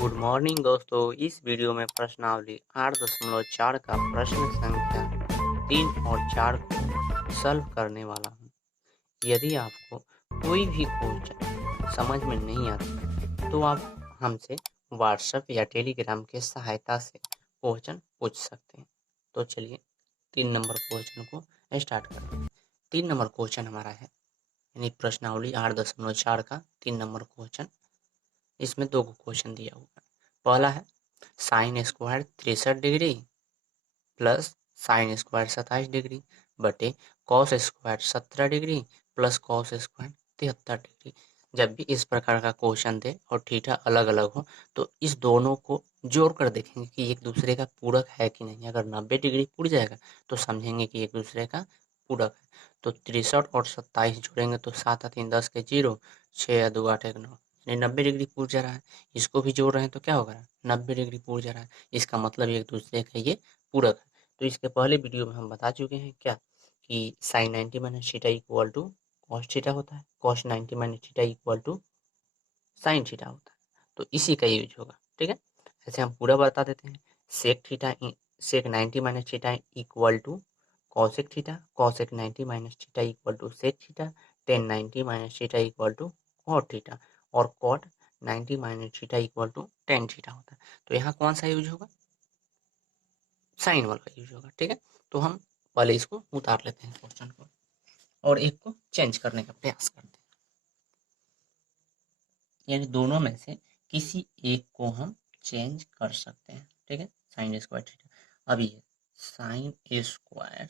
Good morning दोस्तों। इस video में प्रश्नावली 8.4 का प्रश्न संख्या 3 और 4 को सॉल्व करने वाला हूँ। यदि आपको कोई भी क्वेश्चन समझ में नहीं आता तो आप हमसे व्हाट्सएप या टेलीग्राम के सहायता से क्वेश्चन पूछ सकते हैं। तो चलिए 3 नंबर क्वेश्चन को स्टार्ट करते हैं। 3 नंबर क्वेश्चन हमारा है, यानी प्रश्नावली 8.4 का 3 नंबर क्वेश्चन। इसमें 2 क्वेश्चन दिया हुआ है। पहला है sine square 63 degree plus sine square 27 degree बटे cos square 17 degree plus cos square 73 degree. जब भी इस प्रकार का क्वेश्चन दे और थीटा अलग अलग हो तो इस दोनों को जोड़ कर देखेंगे कि एक दूसरे का पूरक है कि नहीं। अगर 90 डिग्री पूर जाएगा तो समझेंगे कि एक दूसरे का पूरक है। तो 63 और 27 जोड़ेंगे तो 7 और 3 10 के 0, 6 और 2 8 1 9, यानी 90 डिग्री पूर जा रहा है। इसको भी जोड़ रहे हैं तो क्या होगा, 90 डिग्री पूर जा रहा है। इसका मतलब एक दूसरे का ये पूरक है। तो इसके पहले वीडियो में हम बता चुके हैं क्या कि sine 90 minus theta equal to cos theta होता है, cos 90 minus theta equal to sine theta होता है। तो इसी का यूज होगा, ठीक है। ऐसे हम पूरा बता देते हैं। Sec theta sec 90 minus theta equal to cosec theta, cosec 90 minus theta equal to sec theta, tan 90 minus theta equal to cot theta, और cot 90 minus theta equal to tan theta होता है। तो यहाँ कौन सा यूज होगा, sign वाला use होगा, ठीक है। तो हम पहले इसको उतार लेते हैं क्वेश्चन को और एक को चेंज करने का प्रयास करते हैं, यानी दोनों में से किसी एक को हम चेंज कर सकते हैं, ठीक है। साइन स्क्वायर थीटा, अब ये साइन स्क्वायर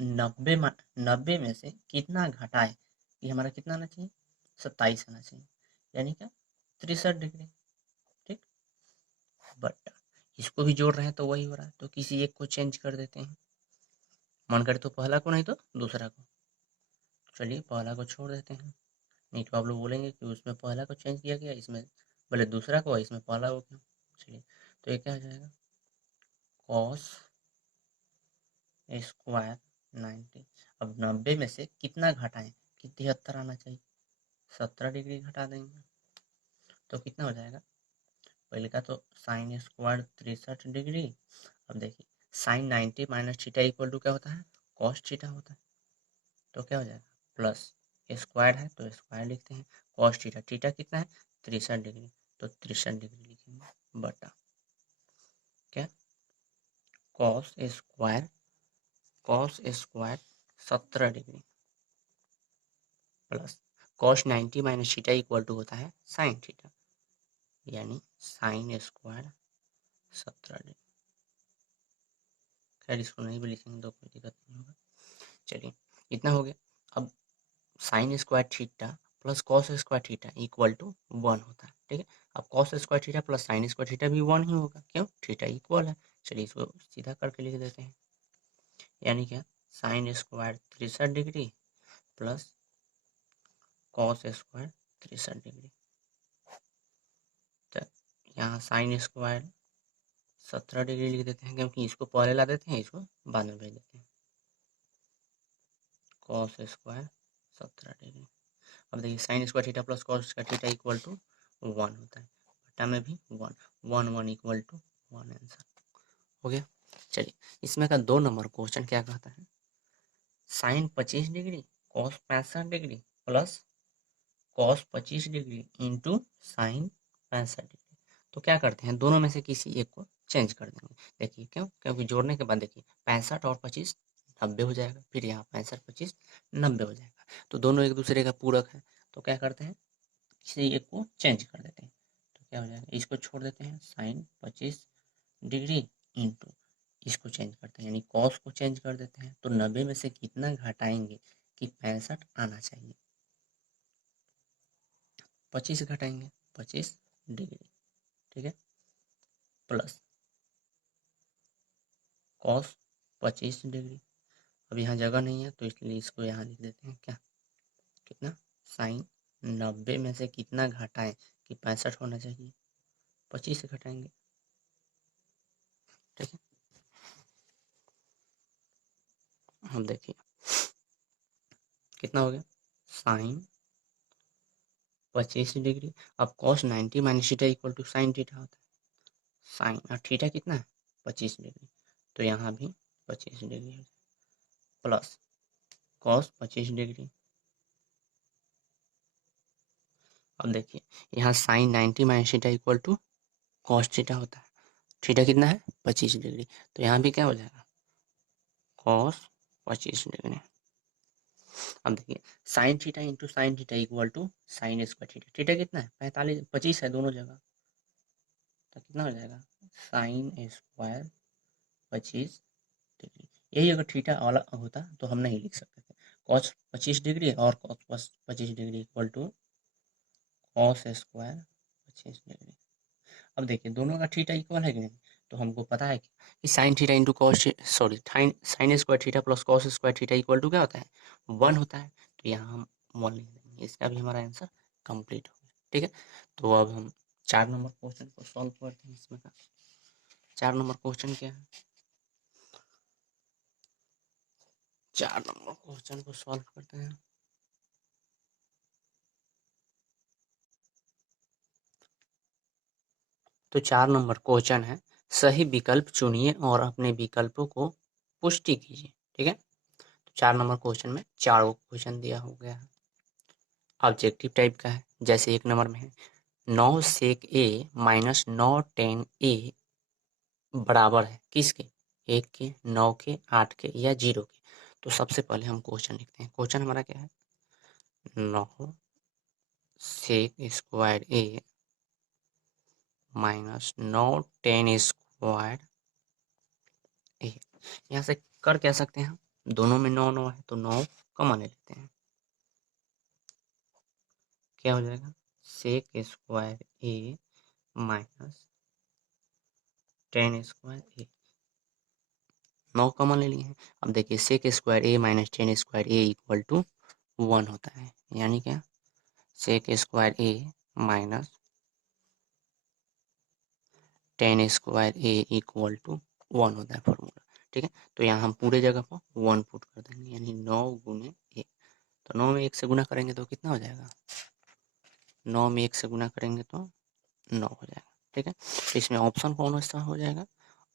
90 में से कितना घटाए, ये हमारा कितना आना चाहिए, 27 आना चाहिए, यानी क्या 63 डिग्री, ठीक। बट इसको भी जोड़ रहे हैं तो वही हो रहा है, तो किसी एक को चेंज कर देते हैं। मन करे तो पहला को, नहीं तो दूसरा को। चलिए पहला को छोड़ देते हैं, नहीं तो आप लोग बोलेंगे कि उसमें पहला को चेंज किया गया, इसमें भले दूसरा को, इसमें पहला को क्यों। चलिए तो ये क्या हो जाएगा, कॉस स्क्वायर 90। अब 90 में से कितना घटाएं कि 73 आना चाहिए, 17 डिग्री घटा देंगे तो कितना हो जाएगा। पहले का तो साइन स्क्वायर 63 डिग्री। अब देखिए sine 90 minus theta equal to क्या होता है, कॉस थीटा होता है। तो क्या हो जाएगा, प्लस स्क्वायर है तो स्क्वायर लिखते हैं, कॉस थीटा, थीटा कितना है 63 डिग्री, तो 63 डिग्री लिखेंगे बटा क्या, cos square 17 degree plus cos 90 minus theta equal to होता है साइन थीटा, यानी साइन स्क्वायर 17 डिग्री। खैर इसको नहीं भी लिखेंगे तो कोई दिक्कत नहीं होगा। चलिए इतना हो गया। अब sine square theta plus cos square theta equal to 1 होता है, ठीक है। अब cos square theta plus sine square theta भी 1 ही होगा, क्यों, थीटा इक्वल है। चलिए इसको सीधा करके लिख देते हैं, यानी क्या, sine square 63 degree plus cos square 63 degree. तो यहाँ साइन स्क्वायर 17 डिग्री लिख देते हैं, क्योंकि इसको पहले ला देते हैं, इसको बाद में भेज देते हैं, कॉस स्क्वायर 17 डिग्री। अब देखिए sine square theta plus cos square theta equal to 1 होता है, बटा में भी 1, 1 1 इक्वल टू 1, आंसर हो गया। चलिए इसमें का 2 नंबर क्वेश्चन क्या कहता है, sine 25 degree cos 65 degree plus cos 25 degree into sine 65 degree. तो क्या करते हैं, दोनों में से किसी एक को चेंज कर देंगे। देखिए क्यों, क्योंकि जोड़ने के बाद देखिए 65 और 25 90 हो जाएगा, फिर यहाँ 65 25 90 हो जाएगा, तो दोनों एक दूसरे का पूरक है। तो क्या करते हैं, किसी एक को चेंज कर देते हैं, तो क्या हो जाएगा, इसको छोड़ देते हैं, साइन 25 डिग्री इंटू इसको चेंज करते हैं, यानी कॉस को चेंज कर देते हैं। तो 90 में से कितना घटाएंगे कि 65 आना चाहिए, 25 घटाएंगे 25 डिग्री, ठीक है, प्लस कॉस 25 डिग्री। अब यहाँ जगह नहीं है तो इसलिए इसको यहाँ लिख देते हैं, क्या, कितना, साइन 90 में से कितना घटाएं कि 65 होना चाहिए, 25 घटाएंगे, ठीक है। हम देखिए कितना हो गया, साइन 25 डिग्री। अब cos 90 minus theta equal to sine theta होता है। साइन और थीटा कितना है 25 डिग्री, तो यहाँ भी 25 डिग्री प्लस cos 25 डिग्री। अब देखिए यहाँ sine 90 minus theta equal to cos theta होता है। थीटा कितना है 25 डिग्री, तो यहाँ भी क्या हो जाएगा कॉस 25 डिग्री। अब देखिए sine theta into sine theta equal to sine square theta. Theta कितना है 45, 25 है दोनों जगह, तो कितना हो जाएगा साइन स्क्वायर 25 डिग्री। यही अगर थीटा वाला होता तो हम नहीं लिख सकते थे। कॉस 25 डिग्री और cos 25 degree equal to cos square 25 degree. अब देखिए दोनों का थीटा इक्वल है कि नहीं, तो हमको पता है कि sine theta into cos sorry sine square theta plus cos square theta equal to क्या होता है 1 होता है। तो यहाँ हम 1 लिख देंगे, इसका भी हमारा आंसर कंप्लीट हो गया। ठीक है, तो अब हम 4 नंबर क्वेश्चन को सॉल्व करते हैं। इसमें का 4 नंबर क्वेश्चन क्या है, 4 नंबर क्वेश्चन को सॉल्व करते हैं। तो 4 नंबर क्वेश्चन है, सही विकल्प चुनिए और अपने विकल्पों को पुष्टि कीजिए। ठीक है, तो 4 नंबर क्वेश्चन में 4 क्वेश्चन दिया हो गया है, ऑब्जेक्टिव टाइप का है। जैसे 1 नंबर में है 9 सेक ए माइनस 9 टेन ए बराबर है किसके, 1 के, 9 के, 8 के या 0 के। तो सबसे पहले हम क्वेश्चन लिखते हैं। क्वेश्चन हमारा क्या है 9 सेक square A minus 9 ten square ए। यहाँ से कर क्या सकते हैं हम, दोनों में 9 9 है तो 9 कॉमन ले लेते हैं। क्या हो जाएगा sec square A minus 10 square A, 9 common ले लिए हैं। अब देखिए sec square A minus 10 square A equal to 1 होता है, यानी क्या sec square A minus 10 square A equal to 1 होता है फॉर्मूला। ठीक है, तो यहाँ हम पूरे जगह पर 1 पुट कर देंगे, यानी 9 गुने ए। तो 9 में 1 से गुना करेंगे तो कितना हो जाएगा, 9 में 1 से गुना करेंगे तो 9 हो जाएगा। ठीक है, तो इसमें ऑप्शन कौन सा हो जाएगा,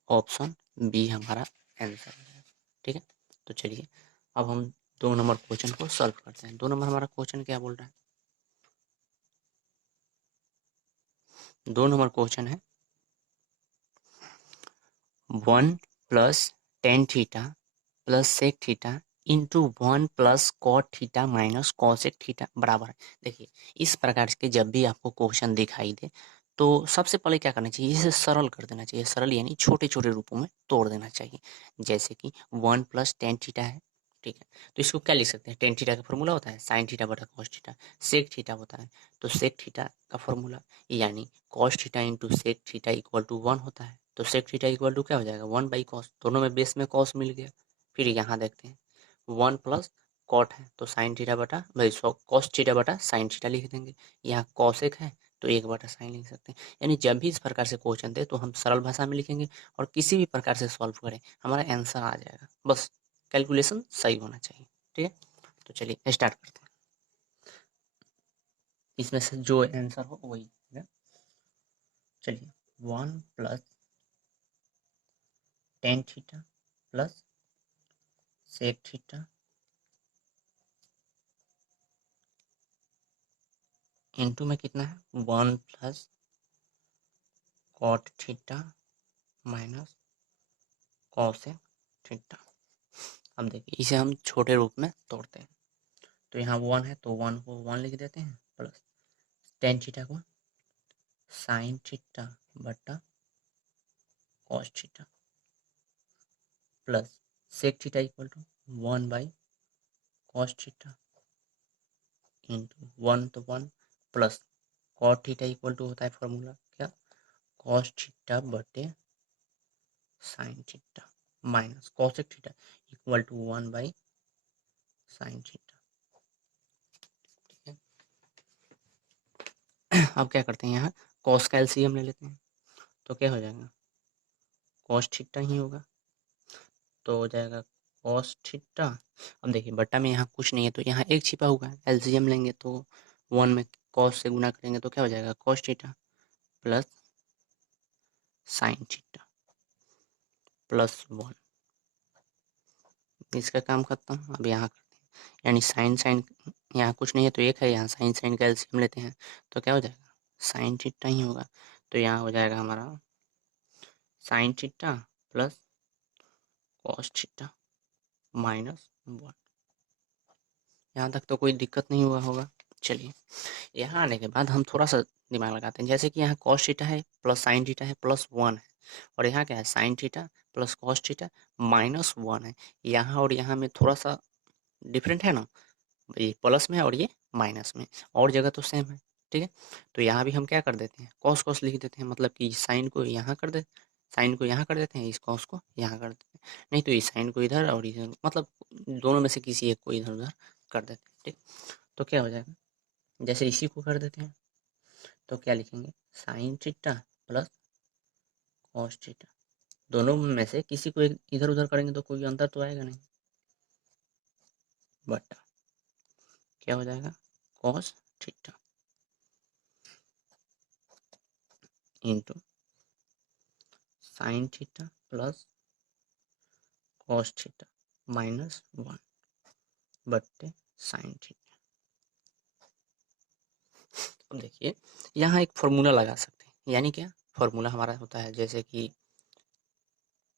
ऑप्शन बी हमारा आंसर हो जाएगा। ठीक है, तो चलिए अब हम 2 नंबर क्वेश्चन को सॉल्व करते हैं। 2 नंबर हमारा क्वेश्चन क्या बोल रहा है, 2 नंबर क्वेश्चन है 1 plus tan theta plus sec theta into 1 plus cot theta minus cosec theta बराबर है। देखिए इस प्रकार के जब भी आपको क्वेश्चन दिखाई दे तो सबसे पहले क्या करना चाहिए, इसे सरल कर देना चाहिए। सरल यानी छोटे छोटे रूपों में तोड़ देना चाहिए। जैसे कि 1 प्लस टेन थीटा है, ठीक है, तो इसको क्या लिख सकते हैं, टेन थीटा का फॉर्मूला होता है साइन थीटा बटा कॉस थीटा। सेक थीटा होता है तो सेक थीटा का फॉर्मूला यानी cos theta into sec theta equal to 1 होता है। तो सेक थीटा इक्वल टू क्या हो जाएगा 1 बाई कॉस, दोनों में बेस में कॉस मिल गया। फिर यहाँ देखते हैं 1 प्लस कॉट है तो साइन थीटा बटा भाई कॉस थीटा बटा साइन थीटा लिख देंगे। यहाँ कॉसेक है तो 1 बटा साइन लिख सकते हैं। यानी जब भी इस प्रकार से क्वेश्चन दे तो हम सरल भाषा में लिखेंगे और किसी भी प्रकार से सॉल्व करें हमारा आंसर आ जाएगा, बस कैलकुलेशन सही होना चाहिए। ठीक है, तो चलिए स्टार्ट करते हैं। इसमें से जो आंसर हो वही है। चलिए 1 plus tan theta plus sec theta into में कितना है 1 plus cot theta minus cosec theta. अब देखिए इसे हम छोटे रूप में तोड़ते हैं। तो यहाँ 1 है तो 1 को 1 लिख देते हैं प्लस टेन थीटा को साइन थीटा बटा cos theta plus sec theta equal to 1 by cos theta into 1 तो 1 plus cot theta equal to होता है फॉर्मूला क्या कॉस थीटा बटे sine theta minus cosec theta equal to 1 by sine theta. ठीक है, अब क्या करते हैं यहाँ कॉस का एलसीएम ले लेते हैं। तो क्या हो जाएगा कॉस थीटा ही होगा, तो हो जाएगा कॉस थीटा। अब देखिए बट्टा में यहाँ कुछ नहीं है तो यहाँ एक छिपा हुआ है, एलसीएम लेंगे तो 1 में कॉस से गुना करेंगे तो क्या हो जाएगा, cos theta plus sine theta plus 1। इसका काम खत्म। अब यहाँ करते हैं, यानी साइन साइन यहाँ कुछ नहीं है तो एक है, यहाँ साइन साइन का एलसीएम लेते हैं तो क्या हो जाएगा, साइन थीटा ही होगा। तो यहाँ हो जाएगा हमारा sine theta plus cos theta minus 1। यहाँ तक तो कोई दिक्कत नहीं हुआ होगा। चलिए यहाँ आने के बाद हम थोड़ा सा दिमाग लगाते हैं। जैसे कि यहाँ कॉस थीटा है प्लस साइन थीटा है प्लस 1 है, और यहाँ क्या है, sine theta plus cos theta minus 1 है। यहाँ और यहाँ में थोड़ा सा डिफरेंट है ना, ये प्लस में है और ये माइनस में, और जगह तो सेम है। ठीक है, तो यहाँ भी हम क्या कर देते हैं, कॉस कॉस लिख देते हैं, मतलब कि साइन को यहाँ कर दे, साइन को यहाँ कर देते हैं, इस कॉस को यहाँ कर देते हैं, नहीं तो इस साइन को इधर और इधर, मतलब दोनों में से किसी एक को इधर उधर कर देते हैं। ठीक, तो क्या हो जाएगा, जैसे इसी को कर देते हैं तो क्या लिखेंगे, sine theta plus cos theta, दोनों में से किसी को एक इधर उधर करेंगे तो कोई अंतर तो आएगा नहीं, बट क्या हो जाएगा, cos theta into sine theta plus cos theta minus 1 बट्टे साइन थीटा। अब देखिए यहाँ एक फॉर्मूला लगा सकते हैं, यानी क्या, फॉर्मूला हमारा होता है जैसे कि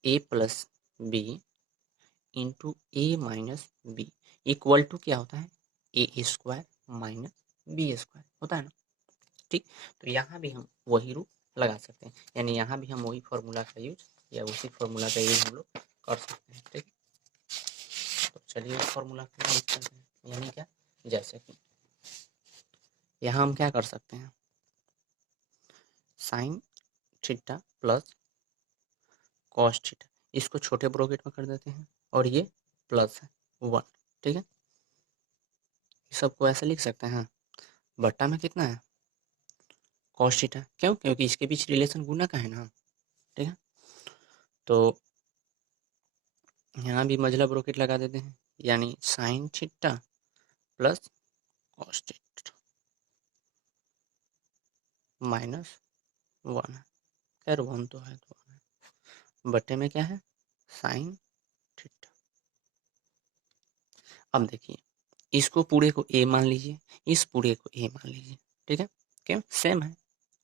a plus B into A minus B equal to क्या होता है, A square minus B square होता है ना। ठीक, तो यहाँ भी हम वही रूल लगा सकते हैं, यानी यहाँ भी हम वही फॉर्मूला का यूज या उसी फॉर्मूला का यूज हम लोग कर सकते हैं। ठीक, तो चलिए उस फॉर्मूला को यूज करते हैं, यानी क्या, जैसे कि यहाँ हम क्या कर सकते हैं, sine theta plus cos theta, इसको छोटे ब्रैकेट में कर देते हैं और ये प्लस है 1। ठीक है, सबको ऐसे लिख सकते हैं, बट्टा में कितना है, कॉस थीटा, क्यों, क्योंकि इसके बीच रिलेशन गुना का है ना। ठीक है, तो यहाँ भी मझला ब्रैकेट लगा देते हैं, यानी sine theta plus cos theta minus 1 है, खैर 1 तो है तो 1 है, बट्टे में क्या है, साइन थीटा। अब देखिए इसको पूरे को ए मान लीजिए, इस पूरे को ए मान लीजिए। ठीक है, क्यों, सेम है,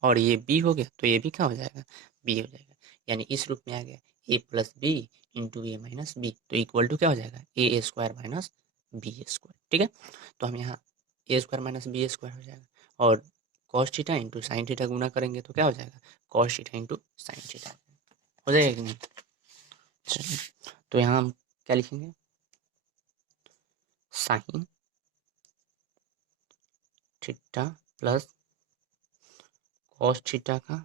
और ये बी हो गया तो ये भी क्या हो जाएगा, बी हो जाएगा, यानी इस रूप में आ गया A plus B into A minus B, तो इक्वल टू क्या हो जाएगा, A square minus B square. ठीक है, तो हम यहाँ A square minus B square हो जाएगा, और cos theta into sine theta गुना करेंगे तो क्या हो जाएगा, cos theta into sine theta हो जाएगा कि नहीं। चलिए तो यहाँ हम क्या लिखेंगे, sine theta plus cos theta का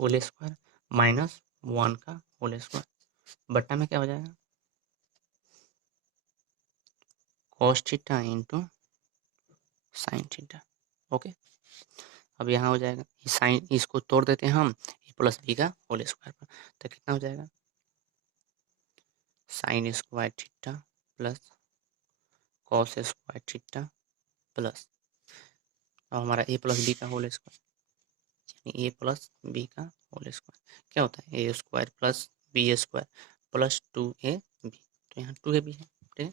होल स्क्वायर माइनस 1 का होल स्क्वायर बट्टा में क्या हो जाएगा, cos theta into sine theta. Okay, अब यहाँ हो जाएगा साइन, इसको तोड़ देते हैं हम ए प्लस बी का होल स्क्वायर पर, तो कितना हो जाएगा, sine square theta plus cos square theta plus, अब हमारा ए प्लस बी का होल स्क्वायर, यानी ए प्लस बी का होल स्क्वायर क्या होता है, A square plus B square plus 2ab, तो यहाँ 2ab है। ठीक है,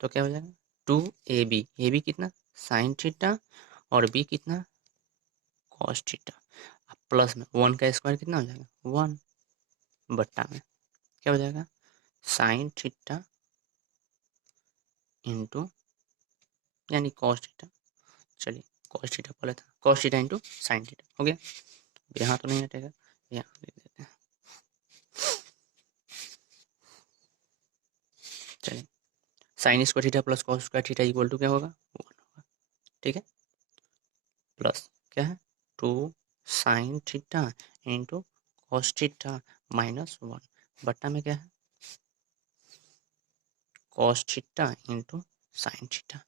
तो क्या हो जाएगा 2ab, ए बी कितना, साइन थीटा, और बी कितना, कॉस थीटा, प्लस में 1 का स्क्वायर कितना हो जाएगा 1, बट्टा में क्या हो जाएगा, साइन थीटा इंटू यानी कॉस थीटा, चलिए कॉस थीटा पहले था, cos theta into sine theta हो गया, यहाँ तो नहीं हटेगा, यहाँ लिख देते हैं। चलिए sine square theta plus cos square theta equal to क्या होगा, 1 होगा। ठीक है, प्लस क्या है, 2 sign theta into cos theta minus 1 बट्टा में क्या है, cos theta into sine theta.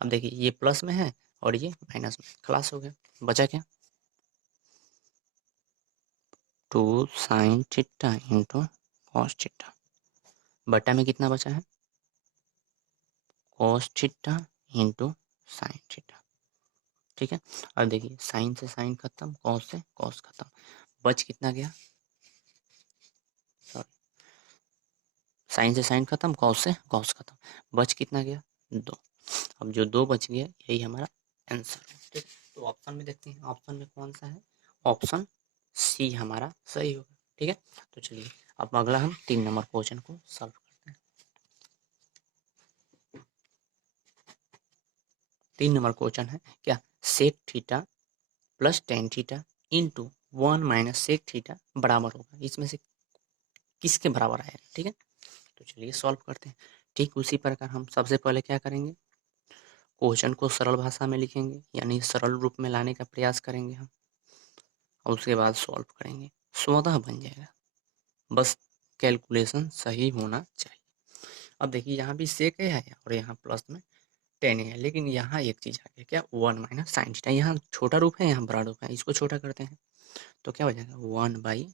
अब देखिए ये प्लस में है और ये माइनस में, खलास हो गया, बचा क्या, 2 sign theta into cos theta बट्टा में कितना बचा है, cos theta into sine theta. ठीक है, अब देखिए साइन से साइन खत्म, कॉस से कॉस खत्म, बच कितना गया, सॉरी, साइन से साइन खत्म, कॉस से कॉस खत्म, बच कितना गया, 2। अब जो 2 बच गया यही हमारा आंसर है। ठीक, तो ऑप्शन में देखते हैं, ऑप्शन में कौन सा है, ऑप्शन सी हमारा सही होगा। ठीक है, तो चलिए अब अगला हम 3 नंबर क्वेश्चन को सॉल्व करते हैं। 3 नंबर क्वेश्चन है क्या, sec theta plus tan theta into 1 minus sec theta बराबर होगा, इसमें से किसके बराबर आएगा। ठीक है, तो चलिए सॉल्व करते हैं। ठीक उसी प्रकार हम सबसे पहले क्या करेंगे, क्वेश्चन को सरल भाषा में लिखेंगे, यानी सरल रूप में लाने का प्रयास करेंगे हम, और उसके बाद सॉल्व करेंगे, स्वतः बन जाएगा, बस कैलकुलेशन सही होना चाहिए। अब देखिए यहाँ भी सेक है और यहाँ प्लस में 10 है, लेकिन यहाँ एक चीज़ आ गया क्या, 1 माइनस साइन थीटा, यहाँ छोटा रूप है यहाँ बड़ा रूप है, इसको छोटा करते हैं तो क्या हो जाएगा 1 by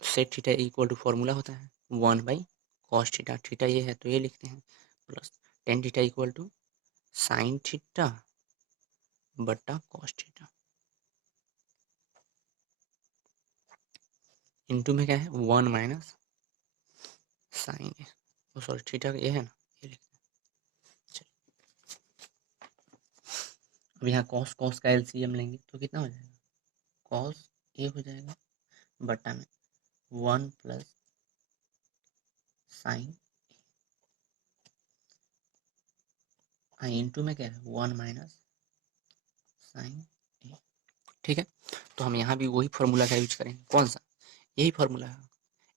sec theta equal to formula होता है 1 बाई कॉस थीटा, थीटा ये है तो ये लिखते हैं, plus tan theta equal to sine theta बट्टा कॉस थीटा, इंटू में क्या है 1 माइनस साइन है, सॉरी थीटा ये है ना, ये लिखते हैं। अब यहाँ कॉस कॉस का एलसीएम लेंगे तो कितना हो जाएगा, कॉस ए हो जाएगा बट्टा में 1 प्लस साइन, इंटू में क्या है 1 माइनस साइन ए। ठीक है, तो हम यहाँ भी वही फॉर्मूला का यूज करेंगे, कौन सा, यही फॉर्मूला है,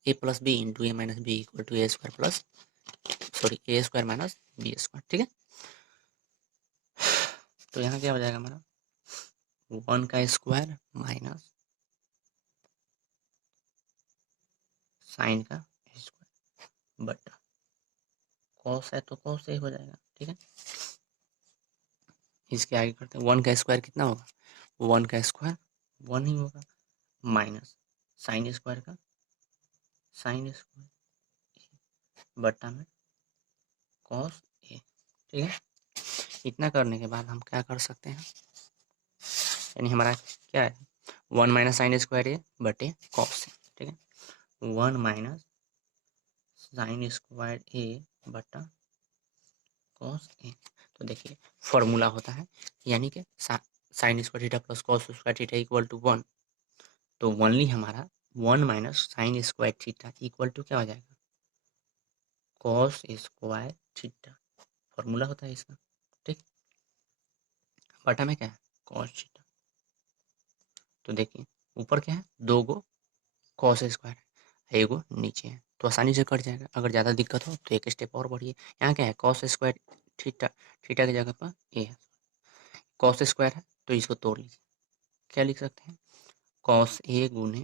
A plus B into A minus B equal to A square plus, sorry A square minus B square. ठीक है, तो यहाँ क्या हो जाएगा हमारा 1 का स्क्वायर माइनस साइन का स्क्वायर बट्टा कॉस है तो कॉस ए हो जाएगा। ठीक है, इसके आगे करते हैं, 1 का स्क्वायर कितना होगा, 1 का स्क्वायर 1 ही होगा, माइनस साइन स्क्वायर का साइन स्क्वायर बट्टा में कॉस ए। ठीक है, इतना करने के बाद हम क्या कर सकते हैं, यानी हमारा क्या है 1 माइनस साइन स्क्वायर ए बटे कॉस ए। ठीक है, 1 माइनस साइन स्क्वायर ए बटा कॉस ए, तो देखिए फॉर्मूला होता है, यानी कि sine square theta plus cos square theta equal to 1, तो ओनली हमारा 1 minus sine square theta equal to क्या हो जाएगा, कॉस स्क्वायर थीटा, फॉर्मूला होता है इसका। ठीक, बटा में क्या है कॉस थीटा, तो देखिए ऊपर क्या है 2 गो कॉस स्क्वायर है, एगो नीचे है, तो आसानी से कट जाएगा, अगर ज़्यादा दिक्कत हो तो एक स्टेप और बढ़िए, यहाँ क्या है कॉस स्क्वायर थीटा, थीटा की जगह पर ए है, कॉस स्क्वायर है तो इसको तोड़ लीजिए, क्या लिख सकते हैं कॉस ए गुने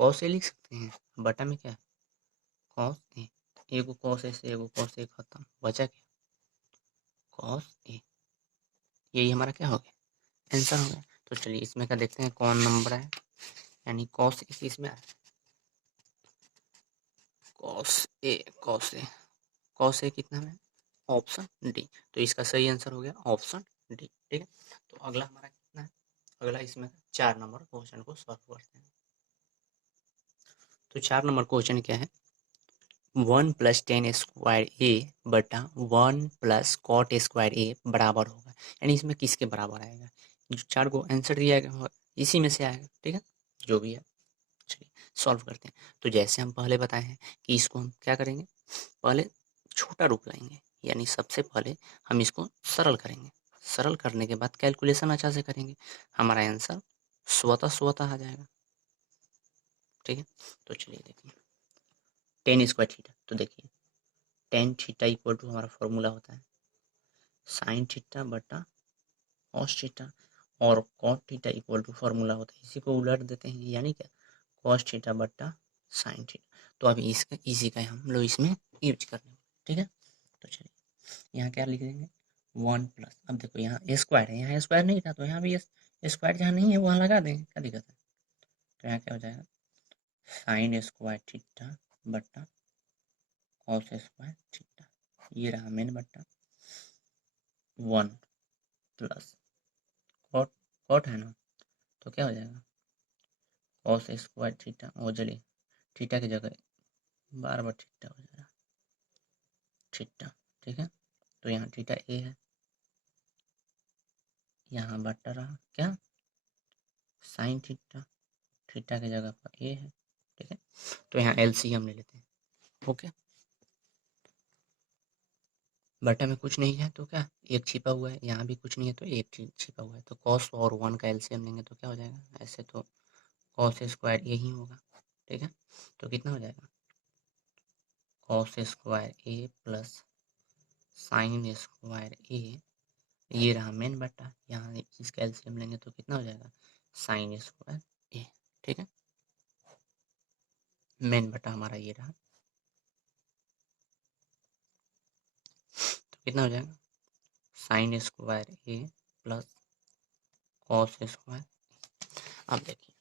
कॉस ए लिख सकते हैं, बटा में क्या है कॉस ए, एगो कॉस ए से एगो कॉस ए खत्म, बचा क्या कॉस ए, यही हमारा क्या हो गया आंसर हो गया। तो चलिए इसमें क्या देखते हैं कौन नंबर है, यानी कॉस ए इसमें है, cos A cos A cos A कितना है ऑप्शन डी, तो इसका सही आंसर हो गया ऑप्शन डी। ठीक है, तो अगला हमारा कितना है, अगला इसमें 4 नंबर क्वेश्चन को सॉल्व करते हैं। तो 4 नंबर क्वेश्चन क्या है, 1 प्लस टेन स्क्वायर ए बटा 1 प्लस कॉट स्क्वायर ए बराबर होगा, यानी इसमें किसके बराबर आएगा, जो 4 को आंसर दिया गया इसी में से आएगा। ठीक है, जो भी है चलिए सॉल्व करते हैं। तो जैसे हम पहले बताए हैं कि इसको हम क्या करेंगे, पहले छोटा रूप लाएंगे, यानी सबसे पहले हम इसको सरल करेंगे, सरल करने के बाद कैलकुलेशन अच्छा से करेंगे, हमारा आंसर स्वतः स्वतः आ जाएगा। ठीक है, तो चलिए देखिए टेन स्क्वायर थीटा, तो देखिए टेन थीटा इक्वल टू हमारा फॉर्मूला होता है साइन थीटा बटा कॉस थीटा, और cot theta equal to formula होता है, इसी को उलट देते हैं, यानी क्या कॉस थीटा बटा साइन थीटा, तो अभी इसका इसी का हम लोग इसमें यूज करने वाले। ठीक है, तो चलिए यहाँ क्या लिख देंगे 1 प्लस, अब देखो यहाँ स्क्वायर है, यहाँ स्क्वायर नहीं था तो यहाँ भी स्क्वायर जहाँ नहीं है वहाँ लगा देंगे, क्या दिक्कत है, तो यहाँ क्या हो जाएगा साइन स्क्वायर थीटा बटा कॉस स्क्वायर थीटा, ये रहा मेन बट्टा 1 प्लस कॉट, कॉट है ना, तो क्या हो जाएगा कॉस स्क्वायर थीटा, और चलिए थीटा की जगह बार बार थीटा हो जाएगा थीटा, ठीक है। तो यहाँ थीटा ए है, यहाँ बट्टा रहा क्या साइन थीटा, थीटा की जगह पर ए है, ठीक है। तो यहाँ एलसीएम ले लेते हैं, ओके। बटा में कुछ नहीं है तो क्या एक छिपा हुआ है, यहाँ भी कुछ नहीं है तो एक छिपा हुआ है, तो कॉस और 1 का एलसीएम लेंगे तो क्या हो जाएगा, ऐसे तो कॉस स्क्वायर यही होगा, ठीक है। तो कितना हो जाएगा cos square A plus sine square ए, ये रहा मेन बटा, यहाँ इसका एलसीएम लेंगे तो कितना हो जाएगा साइन स्क्वायर ए, ठीक है। मेन बटा हमारा ये रहा, तो कितना हो जाएगा sine square A plus cos square. अब देखिए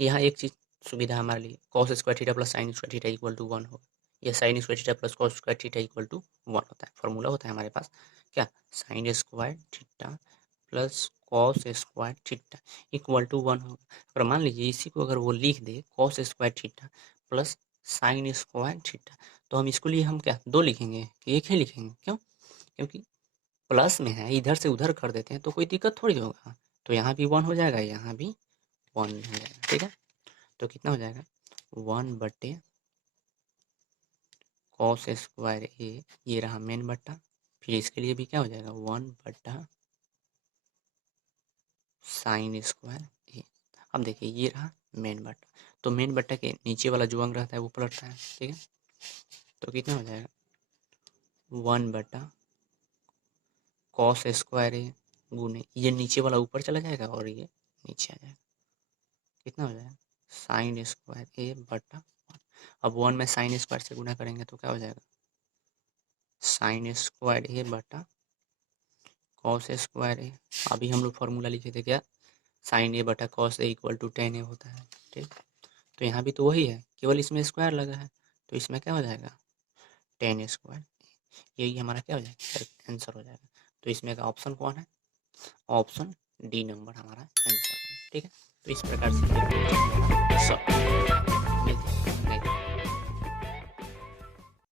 यहाँ एक चीज सुविधा हमारे लिए, cos square theta plus sine square theta equal to 1 होगा, या sine square theta plus cos square theta equal to 1 होता है, फॉर्मूला होता है हमारे पास क्या sine square theta plus cos square theta equal to 1 होगा। अगर मान लीजिए इसी को अगर वो लिख दे cos square theta plus sine square theta, तो हम इसको लिए हम क्या 2 लिखेंगे कि 1 ही लिखेंगे, क्यों, क्योंकि प्लस में है, इधर से उधर कर देते हैं तो कोई दिक्कत थोड़ी होगा, तो यहाँ भी 1 हो जाएगा, यहाँ भी 1 हो जाएगा, ठीक है। तो कितना हो जाएगा 1 बटे कॉस स्क्वायर ए, ये रहा मेन बट्टा, फिर इसके लिए भी क्या हो जाएगा 1 बट्टा साइन स्क्वायर ए। अब देखिए ये रहा मेन बट्टा, तो मेन बट्टा के नीचे वाला जो अंग रहता है वो पलटता है, ठीक है। तो कितना हो जाएगा 1 बट्टा कॉस स्क्वायर ए गुने ये नीचे वाला ऊपर चला जाएगा और ये नीचे आ जाएगा, कितना हो जाएगा साइन स्क्वायर ए बट्टा 1। अब 1 में साइन स्क्वायर से गुना करेंगे तो क्या हो जाएगा साइन स्क्वायर ए बटा कॉस स्क्वायर ए। अभी हम लोग फॉर्मूला लिखे थे क्या साइन ए बटा cos A equal to tan A होता है, ठीक। तो यहाँ भी तो वही है, केवल इसमें स्क्वायर लगा है, तो इसमें क्या हो जाएगा टेन स्क्वायर, यही हमारा क्या हो जाएगा आंसर हो जाएगा। तो इसमें का ऑप्शन कौन है, ऑप्शन डी नंबर हमारा आंसर है, ठीक है। तो इस प्रकार से